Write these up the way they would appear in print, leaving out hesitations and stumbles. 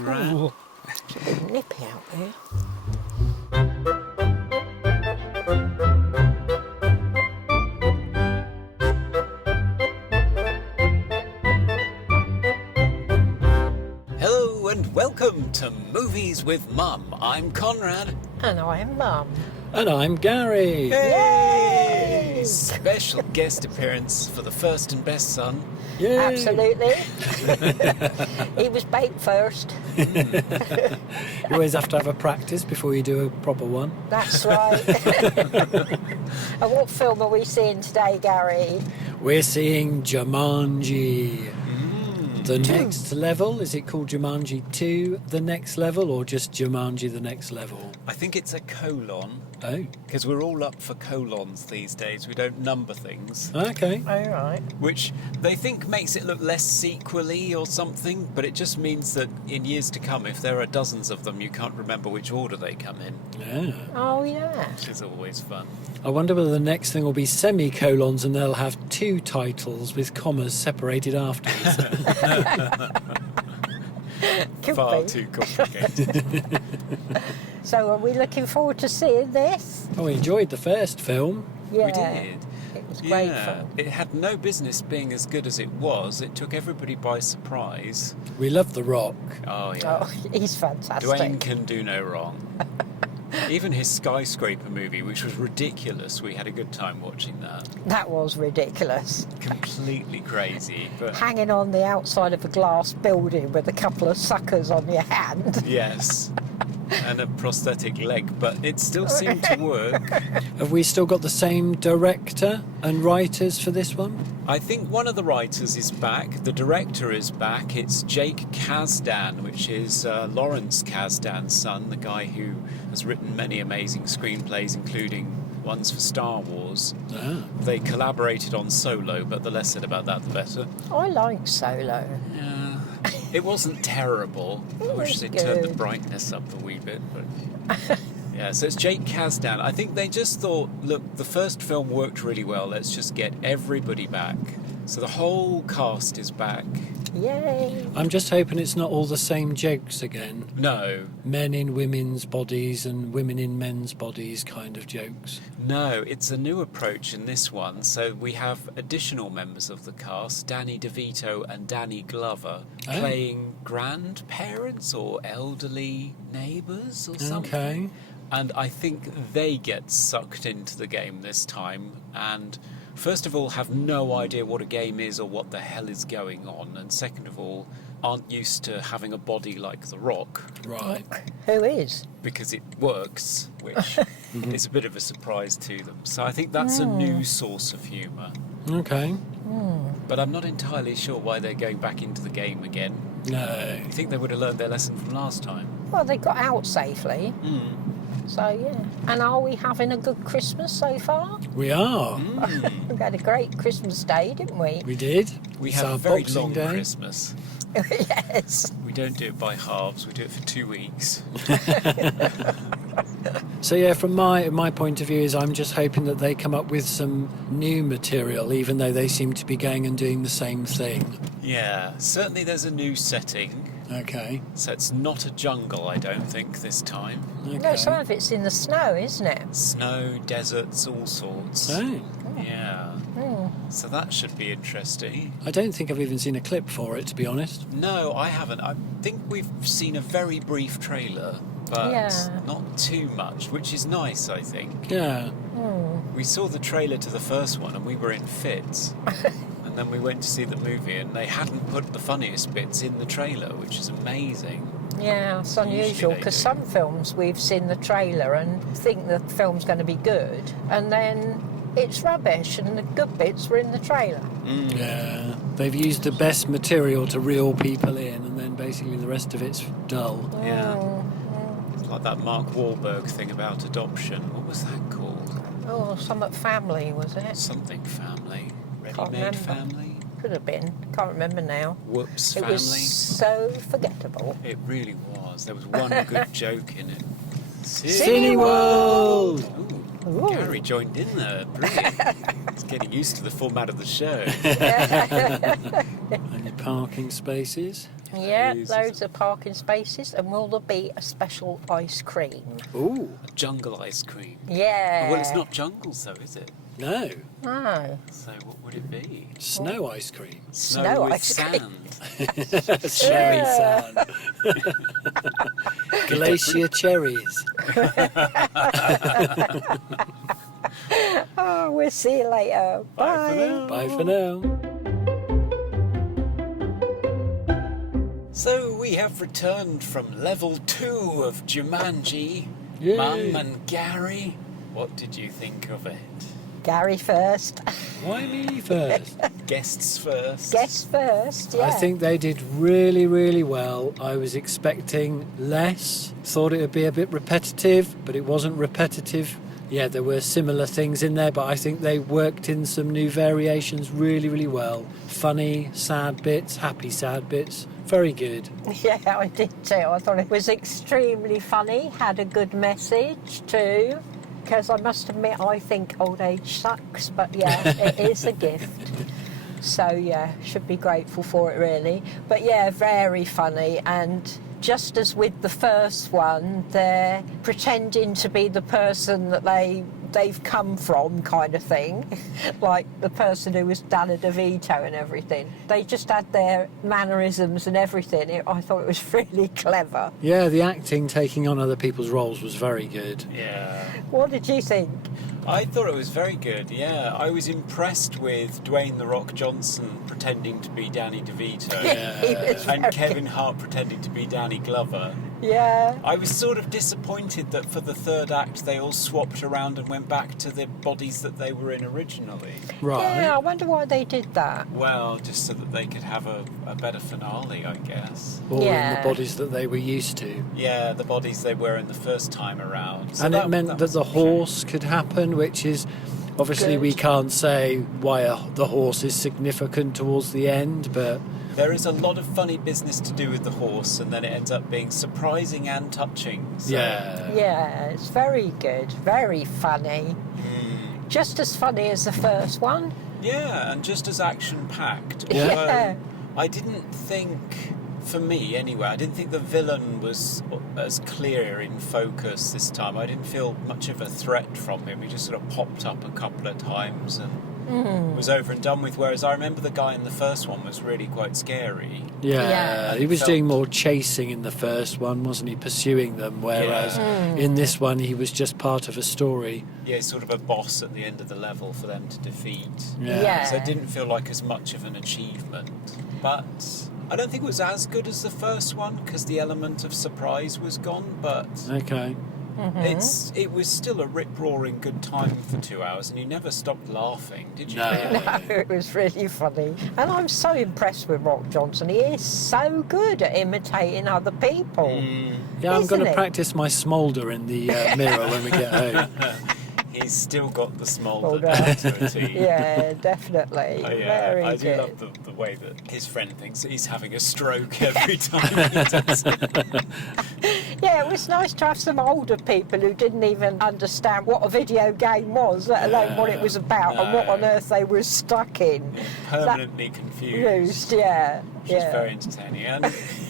Right. Ooh. It's a bit nippy out there. Hello and welcome to Movies with Mum. I'm Conrad. And I'm Mum. And I'm Gary. Yay! Special guest appearance for the first and best son. Yay. Absolutely. He was baked first. You always have to have a practice before you do a proper one. That's right. And what film are we seeing today, Gary? We're seeing Jumanji. The Next Level. Is it called Jumanji 2 The Next Level or just Jumanji The Next Level? I think it's a colon. Oh. Because we're all up for colons these days. We don't number things. Okay. All right. Which they think makes it look less sequel-y or something, but it just means that in years to come, if there are dozens of them, you can't remember which order they come in, Yeah. Oh, yeah. which is always fun. I wonder whether the next thing will be semicolons and they'll have two titles with commas separated afterwards. Could Far be. too complicated. So are we looking forward to seeing this? Oh, we enjoyed the first film. Yeah. We did. It was great Yeah, fun. it had no business being as good as it was. It took everybody by surprise. We love The Rock. Oh, yeah. Oh, he's fantastic. Dwayne can do no wrong. Even his skyscraper movie, which was ridiculous, we had a good time watching that. That was ridiculous. Completely crazy, but Hanging on the outside of a glass building with a couple of suckers on your hand. yes. And a prosthetic leg, but it still seemed to work. Have we still got the same director and writers for this one? I think one of the writers is back, the director is back. It's Jake Kasdan, which is Lawrence Kasdan's son, the guy who has written many amazing screenplays, including ones for Star Wars. Ah. They collaborated on Solo, but the less said about that, the better. I like Solo. Yeah, it wasn't terrible. I wish was they'd turned the good. brightness up a wee bit, but... Yeah, so it's Jake Kasdan. I think they just thought, look, the first film worked really well. Let's just get everybody back. So the whole cast is back. Yay. I'm just hoping it's not all the same jokes again. No, Men in women's bodies and women in men's bodies kind of jokes. no, it's a new approach in this one. So we have additional members of the cast, Danny DeVito and Danny Glover, Oh. playing grandparents or elderly neighbours or something. Okay. And I think they get sucked into the game this time and first of all have no idea what a game is or what the hell is going on, and second of all aren't used to having a body like The Rock Right. Who is? because it works, which is a bit of a surprise to them. So I think that's a new source of humour. Okay. But I'm not entirely sure why they're going back into the game again. No. I think they would have learned their lesson from last time. Well, they got out safely. So, yeah. And are we having a good Christmas so far? We are. We had a great Christmas day, didn't we? We did. We It's have our a very Boxing long Day. Christmas. Yes. We don't do it by halves, we do it for 2 weeks. So yeah, from my point of view is I'm just hoping that they come up with some new material, even though they seem to be going and doing the same thing. Yeah, certainly there's a new setting. Okay. So it's not a jungle, I don't think, this time. Okay. No, some of it's in the snow, isn't it? Snow, deserts, all sorts. Oh. Yeah. So that should be interesting. I don't think I've even seen a clip for it, to be honest. No, I haven't. I think we've seen a very brief trailer, but Yeah. not too much, which is nice, I think. Yeah. We saw the trailer to the first one and we were in fits. And then we went to see the movie and they hadn't put the funniest bits in the trailer, which is amazing. Yeah, it's Usually unusual they because do. some films we've seen the trailer and think the film's going to be good, and then it's rubbish, and the good bits were in the trailer. Yeah. They've used the best material to reel people in, and then basically the rest of it's dull. Yeah. It's like that Mark Wahlberg thing about adoption. What was that called? Oh, Somewhat Family, was it? Something family. Can't Ready-made remember. family? Could have been. Can't remember now. Whoops It family? was so forgettable. It really was. There was one good joke in it. Cineworld! Ooh, Gary joined in there. Brilliant. He's getting used to the format of the show. And your parking spaces. Yeah, Is- loads of parking spaces, and will there be a special ice cream? Ooh, A jungle ice cream. Yeah. Well, it's not jungles though, is it? no. No. So what would it be? Snow ice cream. Snow with ice cream. sand. Cherry Yeah. sand. Glacier cherries. Oh, we'll see you later. Bye for now. Bye for now. So we have returned from level 2 of Jumanji. Yay. Mum and Gary, what did you think of it? Gary first. Why me first? Guests first. Guess first, yeah. I think they did really, really well. I was expecting less. Thought it would be a bit repetitive, but it wasn't repetitive. Yeah, there were similar things in there, but I think they worked in some new variations really, really well. Funny, sad bits, happy, sad bits. Very good. Yeah, I did too. I thought it was extremely funny, had a good message too. Because I must admit, I think old age sucks, but yeah, it is a gift. So yeah, should be grateful for it really. But yeah, very funny, and just as with the first one, they're pretending to be the person that they've come from, kind of thing, like the person who was Danny DeVito and everything. They just had their mannerisms and everything. I thought it was really clever. Yeah, the acting taking on other people's roles was very good. Yeah. What did you think? I thought it was very good, yeah. I was impressed with Dwayne "The Rock" Johnson pretending to be Danny DeVito. He was And very- Kevin Hart pretending to be Danny Glover. Yeah. I was sort of disappointed that for the third act they all swapped around and went back to the bodies that they were in originally. Right. Yeah, I wonder why they did that. Well, just so that they could have a better finale, I guess. All in Yeah. the bodies that they were used to. Yeah, the bodies they were in the first time around. So And it meant that was the a shame. horse could happen, which is obviously Good. we can't say why the horse is significant towards the end, but There is a lot of funny business to do with the horse, and then it ends up being surprising and touching. So, yeah. Yeah, it's very good, very funny. Just as funny as the first one. Yeah, and just as action-packed. Yeah. Although I didn't think, for me anyway, I didn't think the villain was as clear in focus this time. I didn't feel much of a threat from him. He just sort of popped up a couple of times and was over and done with, whereas I remember the guy in the first one was really quite scary. Yeah, Yeah. he was Felt- doing more chasing in the first one, wasn't he? Pursuing them, whereas in this one he was just part of a story. Yeah, sort of a boss at the end of the level for them to defeat. Yeah. So it didn't feel like as much of an achievement. But I don't think it was as good as the first one because the element of surprise was gone, but Okay. it was still a rip-roaring good time for 2 hours, and you never stopped laughing, did you? No. No, it was really funny. And I'm so impressed with Rock Johnson. He is so good at imitating other people. Yeah, I'm going Isn't to it? practice my smoulder in the mirror when we get home. He's still got the smolder Hold down on. to a T. Yeah, definitely. Oh, yeah, Very I do good. love the way that his friend thinks that he's having a stroke every time he does it. Yeah, it was nice to have some older people who didn't even understand what a video game was, let alone what it was about and what on earth they were stuck in. Permanently confused. Yeah. Which is very entertaining. And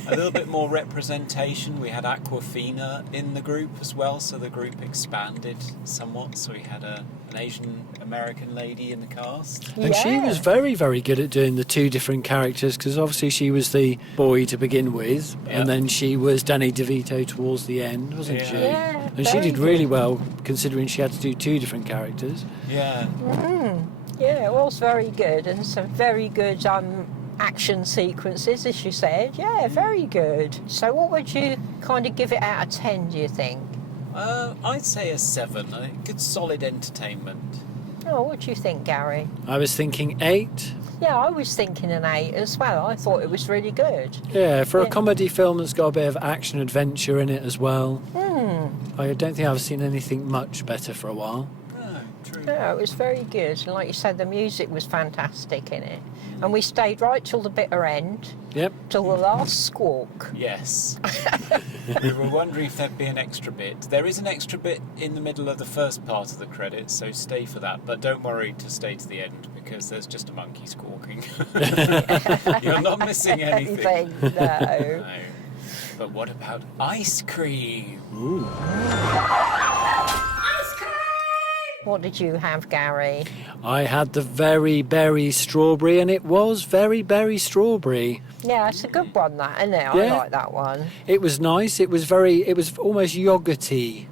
a little bit more representation. We had Aquafina in the group as well, so the group expanded somewhat. So we had an Asian American lady in the cast. And she was very, very good at doing the two different characters because obviously she was the boy to begin with, Yeah. and then she was Danny DeVito towards the end, wasn't she? Yeah, And she very did really good. well considering she had to do two different characters. Yeah. Yeah, it was very good, and some very good action sequences, as you said. Yeah, very good. So what would you kind of give it out of 10, do you think? I'd say a 7. I think good solid entertainment. Oh, what do you think, Gary? I was thinking 8. Yeah, I was thinking an 8 as well. I thought it was really good. Yeah, for a Yeah. comedy film that's got a bit of action adventure in it as well. I don't think I've seen anything much better for a while. Oh, true. Yeah, it was very good. And like you said, the music was fantastic in it. And we stayed right till the bitter end, Yep. till the last squawk. Yes. We were wondering if there'd be an extra bit. There is an extra bit in the middle of the first part of the credits, so stay for that. But don't worry to stay to the end, because there's just a monkey squawking. You're not missing anything. No. No. But what about ice cream? Ooh. What did you have, Gary? I had the very berry strawberry, and it was very berry strawberry. Yeah, it's a good one, that, isn't it? I Yeah. like that one. It was nice. It was almost yogurty.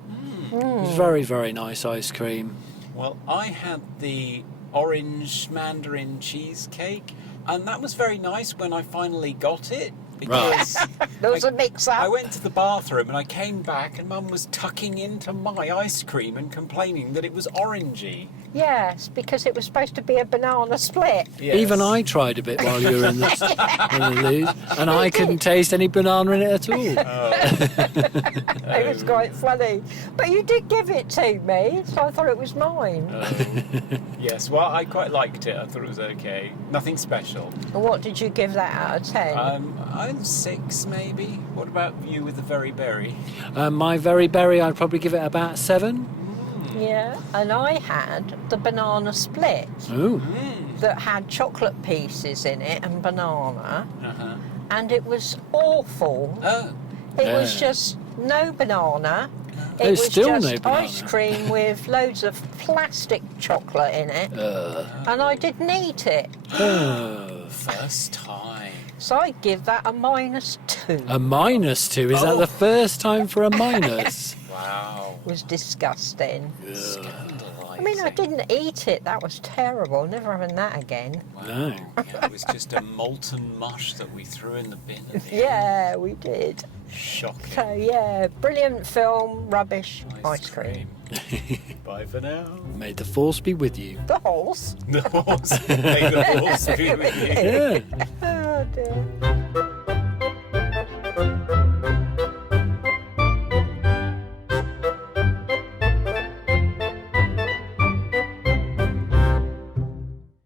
It was very, very nice ice cream. Well, I had the orange mandarin cheesecake, and that was very nice when I finally got it. Because There was a mix-up. I went to the bathroom and I came back and Mum was tucking into my ice cream and complaining that it was orangey. Yes, because it was supposed to be a banana split. Yes. Even I tried a bit while you were in the loo, and I couldn't taste any banana in it at all. It was quite funny. But you did give it to me, so I thought it was mine. Yes, well, I quite liked it. I thought it was okay. Nothing special. And what did you give that out of 10? I'm 6 maybe. What about you with the very berry? My very berry, I'd probably give it about 7. Yeah, and I had the banana split Ooh. that had chocolate pieces in it and banana, Uh-huh. and it was awful. Oh, It Yeah. was just no banana. It There's was still no just banana. ice cream with loads of plastic chocolate in it, and I didn't eat it. first time. So I give that a -2. A -2. Is that Oh. the first time for a minus? Wow. It was disgusting. Scandalising. I mean, I didn't eat it. That was terrible. Never having that again. Wow. No. Yeah, it was just a molten mush that we threw in the bin at the end. Yeah, we did. Shocking. So yeah, brilliant film, rubbish, ice cream. Bye for now. May the force be with you. The horse. The horse. May the horse be with you. Yeah. Oh dear.